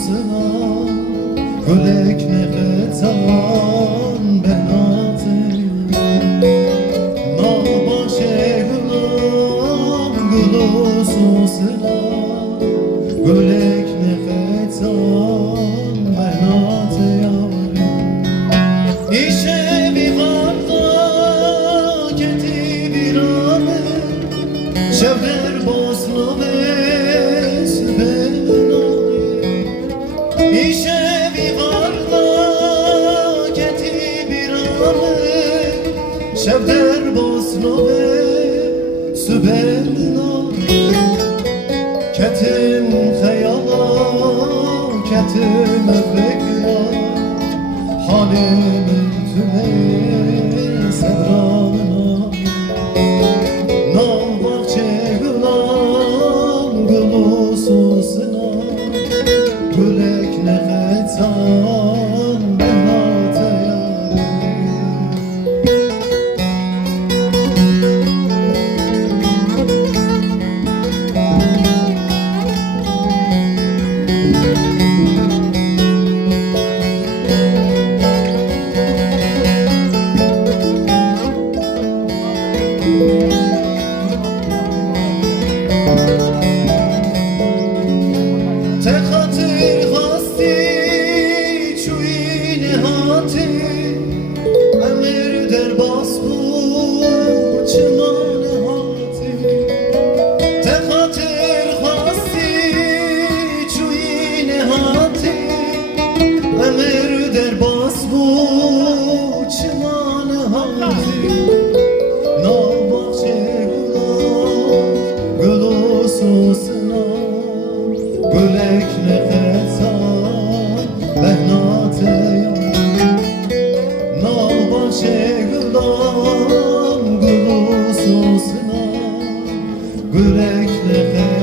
susuna gülek ne xetan benatı Nağbaşe gülam gülü susuna gülek ne xetan benatı İşe bir varda keti bir anı Şevder boslu bez benayı İşe bir varda keti bir anı Şevder boslu bez benayı Ketim hayala ketim öfekla Halimin tüme sevranına Nağbahçe gülan gülü susuna Gülek ne xetan benate Emir der bas bu çiman hati Nağbahçe gülan gülü susuna Gülek ne xetan behnate Nağbahçe gülan gülü susuna Gülek ne xetan